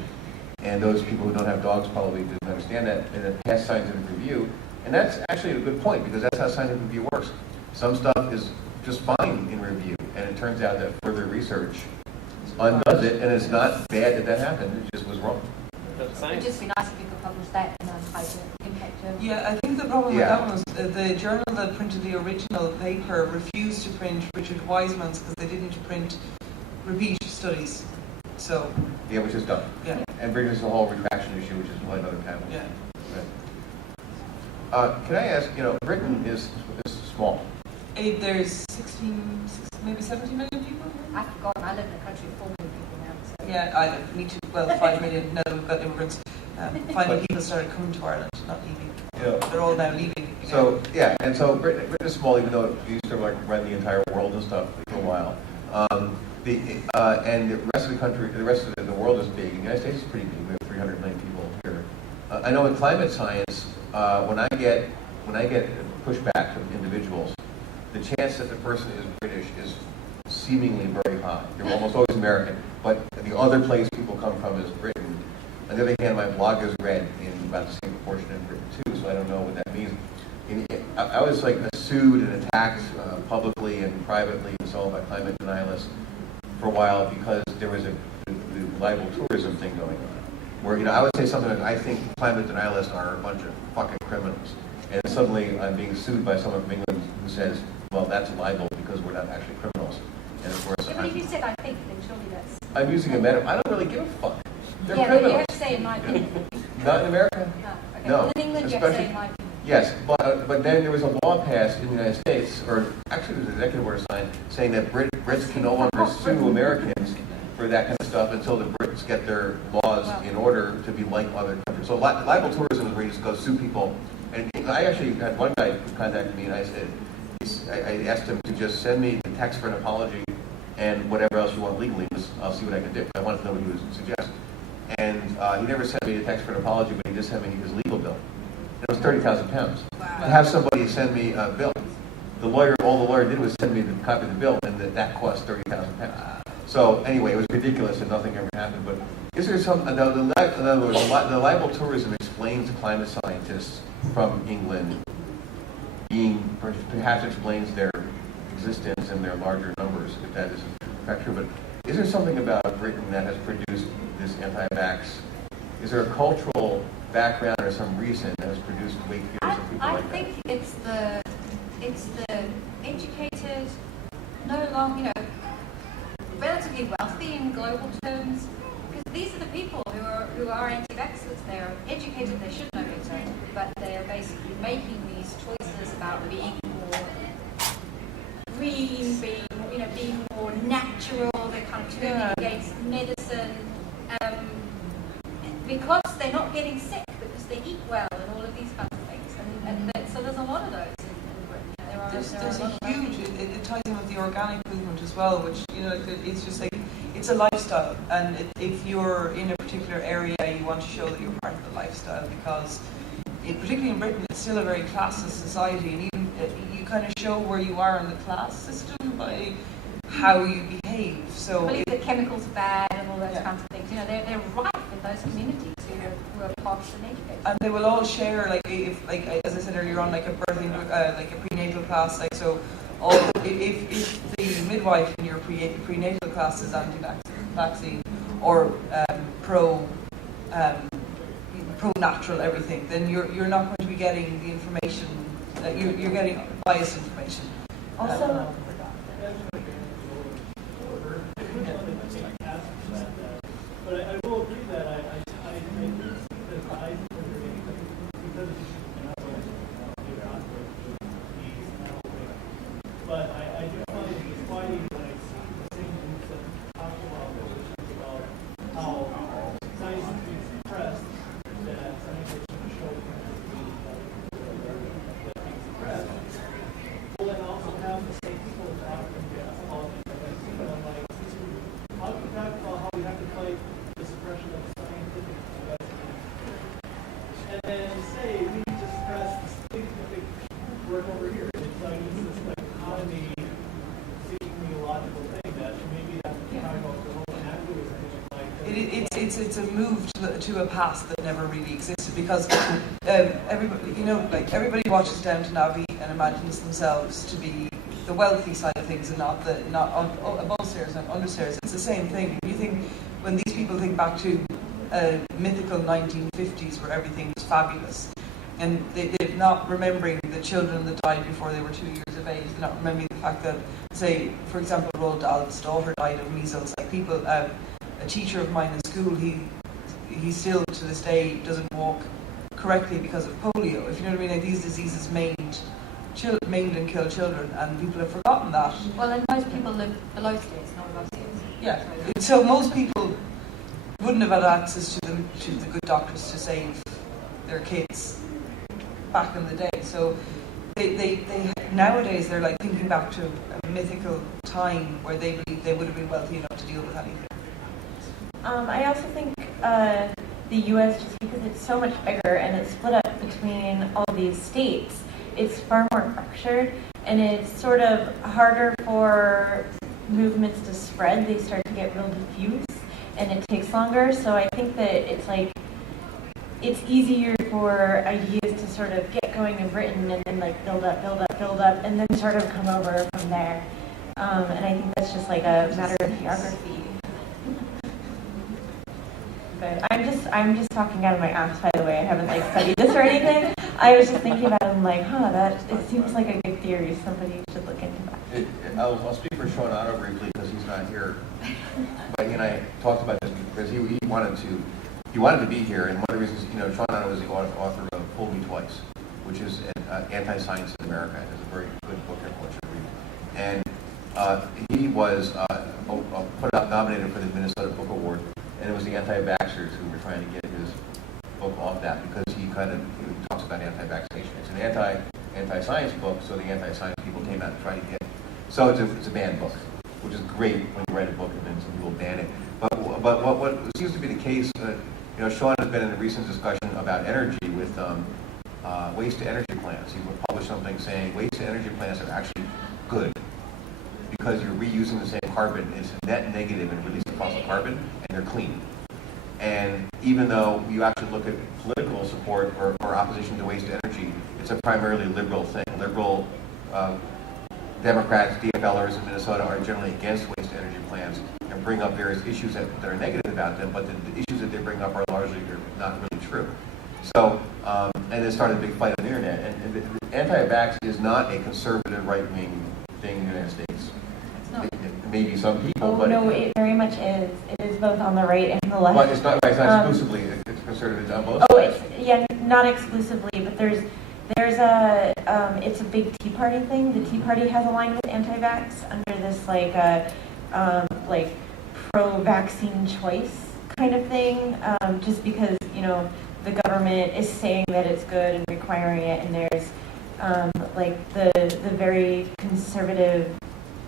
and those people who don't have dogs probably didn't understand that in a past scientific review. And that's actually a good point, because that's how scientific review works. Some stuff is just fine in review, and it turns out that further research undoes it, and it's not bad that happened, it just was wrong. It would just be nice if you could publish that in a impact journal. Yeah, I think the problem with that one was the journal that printed the original paper refused to print Richard Wiseman's because they didn't print repeat studies. So yeah, which is done. Yeah. And brings us the whole retraction issue, which is another panel. Yeah. Can I ask, Britain is small. There's 16, maybe 17 million people. I've forgotten, I live in a country of 4 million people now. So. Yeah, me too. Well, 5 million, now that we've got immigrants. Finally people started coming to Ireland, not leaving. Yeah. They're all now leaving again. So, yeah, and so Britain is small, even though it used to run the entire world and stuff for a while. And the rest of the country, the rest of the world is big. The United States is pretty big. We have 300 million people here. I know in climate science, when I get pushback from individuals, the chance that the person is British is seemingly very high. They're almost always American, but the other place people come from is Britain. On the other hand, my blog is read in about the same proportion in Britain too, so I don't know what that means. I was sued and attacked publicly and privately and so on by climate denialists for a while because there was the libel tourism thing going on. Where I would say something like, I think climate denialists are a bunch of fucking criminals. And suddenly I'm being sued by someone from England who says, well, that's libel because we're not actually criminals. And of course, yeah, but if you said I think, then surely that's... I'm using a metaphor. I don't really give a fuck. They're yeah, criminals. But you have to say in my opinion. Not in America? No. Okay. No. Well, in England, you have to say in my opinion. Yes, but then there was a law passed in the United States, or actually there was an executive order signed, saying that Brits can no longer sue Americans for that kind of stuff until the Brits get their laws in order to be like other countries. So libel tourism is where you just go sue people. And I actually had one guy who contacted me, and I said, I asked him to just send me the text for an apology and whatever else you want legally. I'll see what I can do. I wanted to know what he would suggest. And he never sent me a text for an apology, but he just sent me his legal bill. And it was 30,000 pounds. Wow. To have somebody send me a bill. All the lawyer did was send me the copy of the bill, and that cost 30,000 pounds. So anyway, it was ridiculous, and nothing ever happened. But is there some? In other words, the libel tourism explains to climate scientists from England, perhaps explains their existence and their larger numbers, if that is in fact true. But is there something about Britain that has produced this anti-vax? Is there a cultural background or some reason that has produced Wakefield and people I like that? think it's the educated, no longer, relatively wealthy in global terms, because these are the people who are anti-vaxxers. They're educated, they should know better, but they're basically making these choices about being more green, being, being more natural, they're kind of turning against medicine, because they're not getting sick, because they eat well and all of these kinds of things. So there's a lot of those in Britain. There's a huge, it ties in with the organic movement as well, which, it's just like, it's a lifestyle. And if you're in a particular area, you want to show that you're part of the lifestyle, because particularly in Britain, it's still a very classist society, and even you kind of show where you are in the class system by how you behave. So believe that chemicals are bad and all those kinds of things. They're rife in those communities who are posh and educated. And they will all share, as I said earlier on, like a birthing, like a prenatal class. If the midwife in your prenatal class is anti-vaccine or pro-natural everything, then you're not going to be getting the information. You're getting biased information. Also. But I will agree that I do see the rise of because but I do find it disquieting when I see the same groups that talk about those issues about how science is being suppressed, that science is going to show that being suppressed. Well, then also have the same people talking about vaccine. And I'm like, how do you talk about how we have to fight the suppression of scientific investigation? And then say we need to suppress this scientific work over here. It's like this economy seemingly logical thing that maybe that's talking about the whole activism thing. It's a move to a past that never really existed, because everybody watches Downton Abbey and imagines themselves to be the wealthy side of things and not above stairs and understairs. It's the same thing. You think when these people think back to mythical 1950s where everything was fabulous, and they're not remembering the children that died before they were 2 years of age. They're not remembering the fact that, say, for example, Roald Dahl's daughter died of measles. Like a teacher of mine in school, he still to this day doesn't walk correctly because of polio. If you know what I mean, like these diseases maimed and kill children, and people have forgotten that. Well, and most people live below stairs, not above stairs. Yeah. So most people wouldn't have had access to the good doctors to save their kids back in the day. So they nowadays they're like thinking back to a mythical time where they believe they would have been wealthy enough to deal with anything. I also think the U.S., just because it's so much bigger and it's split up between all these states, it's far more fractured, and it's sort of harder for movements to spread. They start to get real diffuse, and it takes longer. So I think that it's easier for ideas to sort of get going in Britain and then like build up, and then sort of come over from there. And I think that's just like a matter of geography. But I'm just talking out of my ass, by the way. I haven't like studied this or anything. I was just thinking about it and like, it seems like a good theory. Somebody should look into that. I'll speak for Shawn Otto briefly because he's not here. But he and I talked about this because he wanted to be here, and one of the reasons, Shawn Otto was the author of Fool Me Twice, which is Anti-Science in America. It's a very good book everyone should read. And he was nominated for the Minnesota Book Award, and it was the Anti-Baxters who were trying to get his book off that because he talks about anti-vaccination. It's an anti-science book, so the anti-science people came out and tried to get it. So it's a banned book, which is great when you write a book and then some people ban it. But what seems to be the case, Shawn has been in a recent discussion about energy with waste-to-energy plants. He published something saying waste-to-energy plants are actually good because you're reusing the same carbon. It's net negative in releasing fossil carbon, and they're clean. And even though you actually look at political support or opposition to waste-to-energy, it's a primarily liberal thing. Liberal Democrats, DFLers in Minnesota are generally against waste-to-energy plants and bring up various issues that are negative about them, but the issues that they bring up are largely not really true. So, and it started a big fight on the internet. And anti-vax is not a conservative right-wing thing in the United States. Maybe some people, but no, it very much is. It is both on the right and the left. But it's not exclusively. It's conservative on both sides. Not exclusively, but there's There's it's a big Tea Party thing. The Tea Party has aligned with anti-vax under this like pro-vaccine choice kind of thing, just because, the government is saying that it's good and requiring it, and there's like the very conservative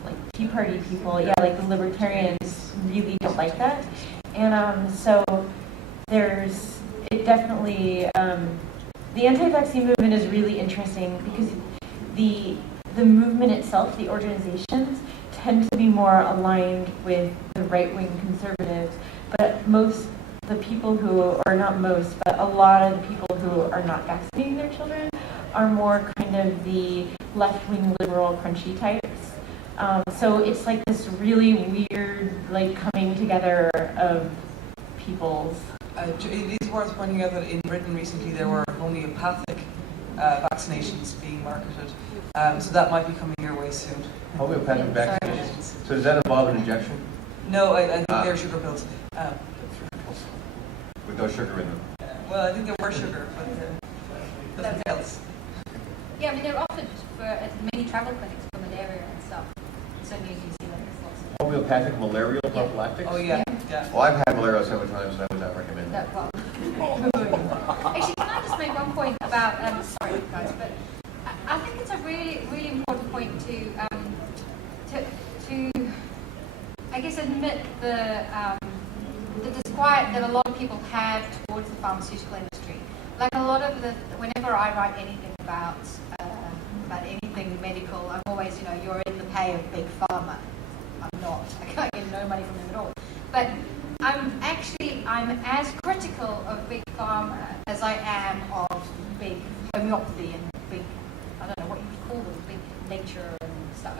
like Tea Party people, like the libertarians really don't like that, and so there's it definitely the anti-vaccine movement is really interesting because the movement itself, the organizations, tend to be more aligned with the right-wing conservatives, but the people who, or not most, but a lot of the people who are not vaccinating their children are more kind of the left-wing liberal crunchy types. So it's like this really weird, like, coming together of peoples. It is worth pointing out that in Britain recently there were homeopathic vaccinations being marketed, so that might be coming your way soon. Homeopathic vaccinations? So does that involve an injection? No, I think they're sugar pills. With no sugar in them? Well, I think there were sugar, but nothing else. Yeah, I mean, they're offered at many travel clinics for malaria and stuff. Certainly in New Zealand, there's lots of Homeopathic malarial prophylactics? Oh, yeah. Well, I've had malaria several times, and I would not recommend that. that. Well, actually, can I just make one point about, sorry guys, but I think it's a really, really important point to I guess, admit the disquiet that a lot of people have towards the pharmaceutical industry. Like a lot of whenever I write anything about anything medical, I'm always, you're in the pay of big pharma. I'm not. I can't get no money from them at all. But I'm as critical of big pharma as I am of big homeopathy and big, I don't know what you would call them, big nature and stuff.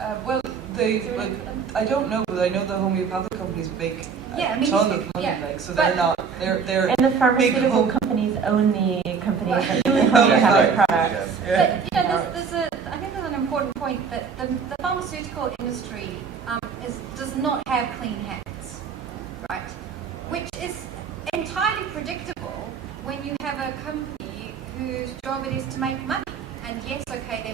I don't know, but I know the homeopathic companies make a ton of money, so they're not, they're and the pharmaceutical companies own the companies that do homeopathic products. But I think there's an important point that the pharmaceutical industry does not have clean hands, right? Which is entirely predictable when you have a company whose job it is to make money. And yes, okay, they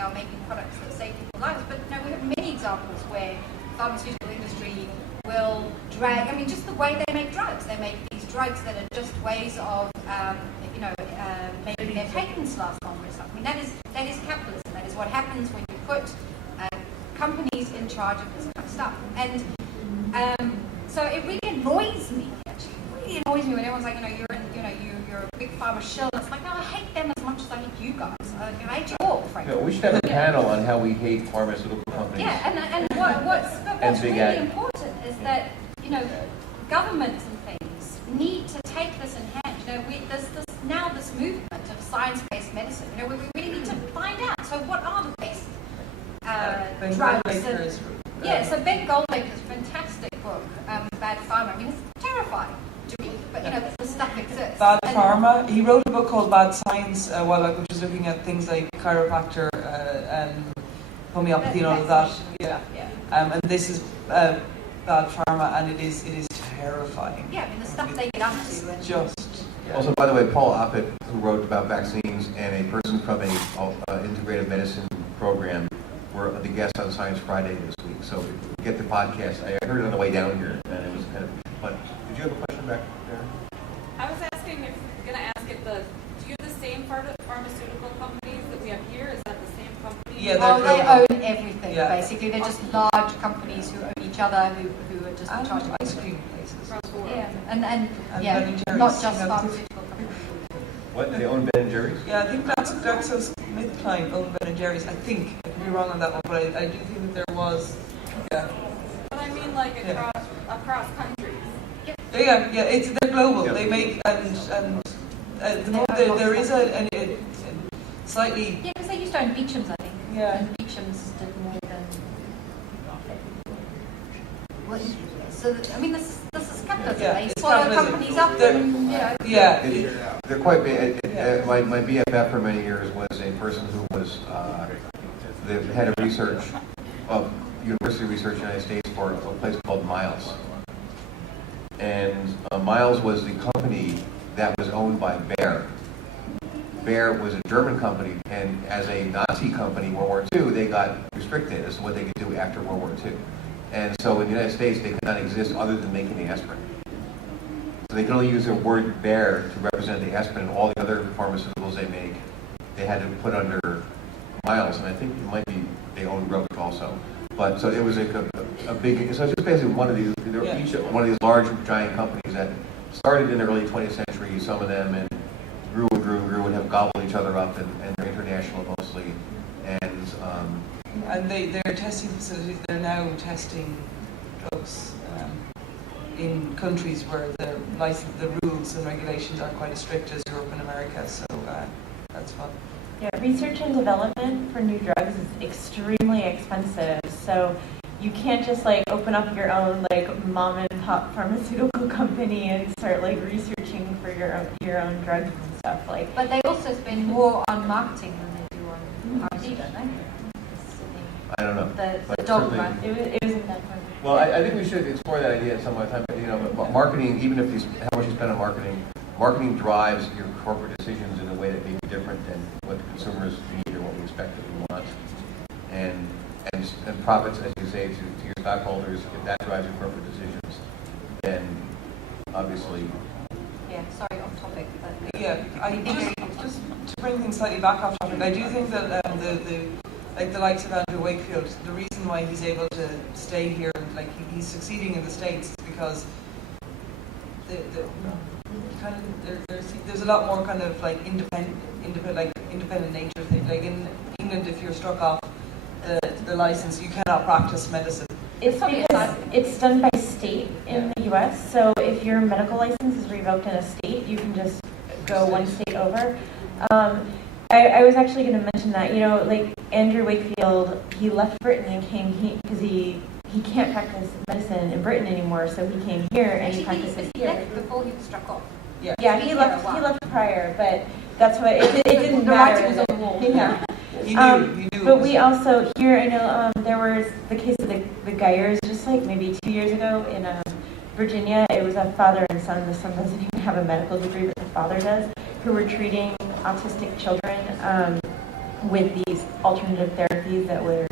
are making products that save people's lives, but we have many examples where the pharmaceutical industry will drag, just the way they make drugs. They make these drugs that are just ways of, making their patents last longer and stuff. That is capitalism. That is what happens when you put companies in charge of this kind of stuff. And so it really annoys me, actually. It really annoys me when everyone's like, you're a big pharma shill. It's like, no, I hate them as much as I hate you guys. I hate you all, frankly. We should have a panel on how we hate pharmaceutical companies. Yeah, and what's really important is that, governments and things need to take this in hand. There's this movement of science-based medicine. We really need to find out. So what are the best drugs? So Ben Goldacre's fantastic book, Bad Pharma. It's terrifying to read, but the stuff exists. Bad Pharma. He wrote a book called Bad Science a while back, which is looking at things like chiropractor and homeopathy and all of that. Yeah. And this is Bad Pharma, and it is terrifying. Yeah, the stuff they get up to. And just. Yeah. Also, by the way, Paul Oppett, who wrote about vaccines, and a person from a integrative medicine program were the guests on Science Friday this week. So if you get the podcast, I heard it on the way down here, and it was kind of fun. Did you have a question back there? I was asking if you're going to ask if do you have the same pharmaceutical companies that we have here? Is that the same company? Yeah, they own everything, basically. They're just large companies who own each other, who are just in charge of ice cream places. Yeah, and not just pharmaceutical companies. What? They own Ben & Jerry's? Yeah, I think that's GlaxoSmithKline owned Ben & Jerry's. I think. I could be wrong on that one, but I do think that there was. Yeah. But I mean, like across countries. Yeah. They're global. They make and the moment there is a slightly. Yeah, because they used to own Beecham's, I think. Yeah. And Beecham's did more than. So this is capitalism. They swallow companies up, and They're quite big. My BFF for many years was a person who was the head of research of university research in the United States for a place called Miles. And Miles was the company that was owned by Bayer. Bayer was a German company, and as a Nazi company in World War II, they got restricted as to what they could do after World War II. And so in the United States, they could not exist other than making the aspirin. So they could only use the word Bayer to represent the aspirin, and all the other pharmaceuticals they make, they had to put under Wiles, and I think it might be they own Roche also. But so it was like a big, so it's just basically one of these, each one of these large giant companies that started in the early 20th century, some of them, and grew and have gobbled each other up, and they're international mostly. And their testing facilities, they're now testing drugs in countries where the rules and regulations aren't quite as strict as Europe and America, so that's fun. Yeah, research and development for new drugs is extremely expensive, so you can't just like open up your own like mom and pop pharmaceutical company and start like researching for your own drugs and stuff like. But they also spend more on marketing than they do on R&D, don't they? I don't know. The dogma. It was in that one. Well, I think we should explore that idea at some other time. But marketing, even if how much you spend on marketing drives your corporate decisions in a way that may be different than what the consumers need or what we expect that we want. And profits, as you say, to your stockholders, if that drives your corporate decisions, then obviously. Yeah, sorry, off topic. But Yeah, just to bring things slightly back off topic, I do think that the likes of Andrew Wakefield, the reason why he's able to stay here, like he's succeeding in the States, is because there's a lot more kind of like independent nature thing. Like in England, if you're struck off the license, you cannot practice medicine. It's because it's done by state in the U.S. So if your medical license is revoked in a state, you can just go one state over. I was actually going to mention that, like Andrew Wakefield, he left Britain and came because he can't practice medicine in Britain anymore, so he came here and he practices he here. left before he was struck off. Yeah, he left prior, but that's why it didn't matter. The writing was on the wall. Yeah. He knew. But we also here, I know there was the case of the Geyers, just like maybe 2 years ago in Virginia. It was a father and son. The son doesn't even have a medical degree, but the father does, who were treating autistic children with these alternative therapies that were,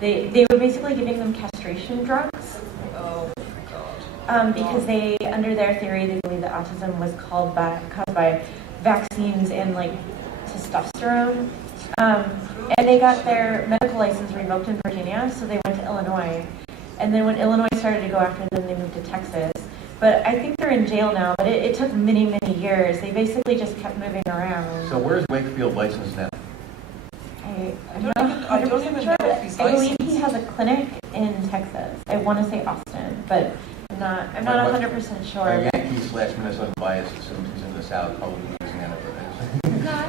they were basically giving them castration drugs. Oh my God. Because they, under their theory, they believe that autism was caused by vaccines and like testosterone. And they got their medical license revoked in Virginia, so they went to Illinois. And then when Illinois started to go after them, they moved to Texas. But I think they're in jail now, but it took many, many years. They basically just kept moving around. So where's Wakefield licensed now? I don't even know if he's I believe licensed. he has a clinic in Texas. I want to say Austin, but I'm not 100% sure. Our Yankee/Minnesota bias assumes he's in the South, probably using that for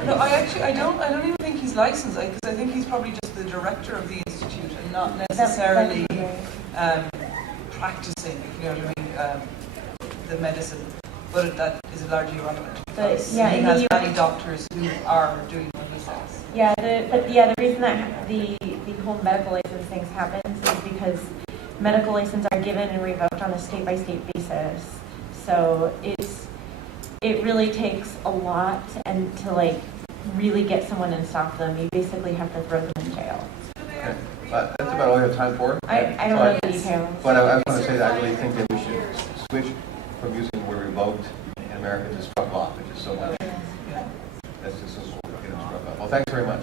No, I don't even think he's licensed, because I think he's probably just the director of the institute and not necessarily practicing, if you know what I mean, the medicine. But that is largely irrelevant, because he has many doctors who are doing what he says. Yeah, the reason that the whole medical license things happens is because medical licenses are given and revoked on a state-by-state basis. So it really takes a lot and to like really get someone and stop them. You basically have to throw them in jail. Okay. That's about all we have time for. I don't know the details. But I want to say that I really think that we should switch from using the word revoked in America to struck off, which is so much. That's just so struck off. Well, thanks very much.